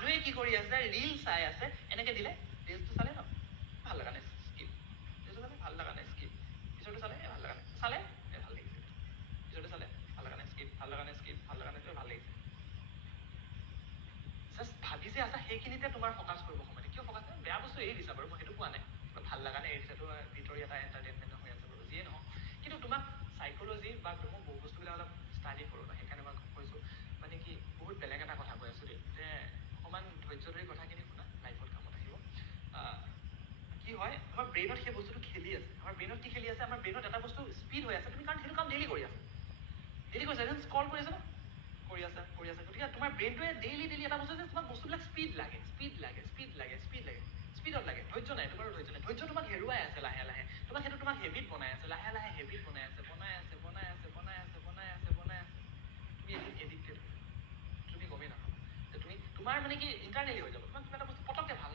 মানুহে কি কৰি আছে ৰিল চাই আছে এনেকৈ দিলে ৰিলছটো চালে ন ভাল লগা নাই স্কিপ ৰিলছটো চালে ভাল লগা নাই স্কিপ পিছৰটো চালে ভাল লগা নাই চালে ভাল লাগিছে পিছৰটো চালে ভাল লগা নাই স্কিপ ভাল লগা নাই স্কিপ ভাল লগা নাই ভাল লাগিছে জাষ্ট ভাবি যে আছা সেইখিনিতে তোমাৰ ফ'কাছ কৰিব সময়তে কিয় ফ'কাছ বেয়া বস্তু এৰি দিছা বাৰু মই সেইটো কোৱা নাই ভাল লগা নাই এৰি দিছাটো ভিতৰি এটা এণ্টাৰটেইনমেণ্ট হৈ আছে বাৰু যিয়ে নহওক কিন্তু তোমাক চাইক'লজি বা মই বহু বস্তুবিলাক অলপ ষ্টাডি কৰোঁ ন সেইকাৰণে মই কৈছোঁ মানে কি বহুত বেলেগ এটা কথা কৈ আছোঁ দেই যে অকণমান ধৈৰ্য ধৰি কথাখিনি শুনা লাইফত কামত আহিব কি হয় আমাৰ ব্ৰেইনত সেই বস্তুটো খেলি আছে আমাৰ ব্ৰেইনত কি খেলি আছে আমাৰ ব্ৰেইনত এটা বস্তু স্পীড হৈ আছে তুমি কাৰণ সেইটো কাম ডেইলি কৰি আছা ডেইলি কৰিছা যেন স্ক্ৰল কৰি আছা ন কৰি আছা গতিকে তোমাৰ ব্ৰেইনটোৱে ডেইলি এটা বস্তু যে তোমাক বস্তুবিলাক স্পীডত লাগে স্পীডত লাগে ধৈৰ্য নাই তোমাৰো ধৈৰ্য নাই ধৈৰ্য তোমাক হেৰুৱাই আছে লাহে লাহে সেইটো তোমাক হেবিট বনাই আছে লাহে লাহে হেবিট বনাই আছে তুমি এদিন এডিক্টেড হৈ যাবা তুমি গমেই নাপাবা যে তুমি তোমাৰ মানে কি ইণ্টাৰনেলি হৈ যাব তোমাক কিবা এটা বস্তু পটককৈ ভাল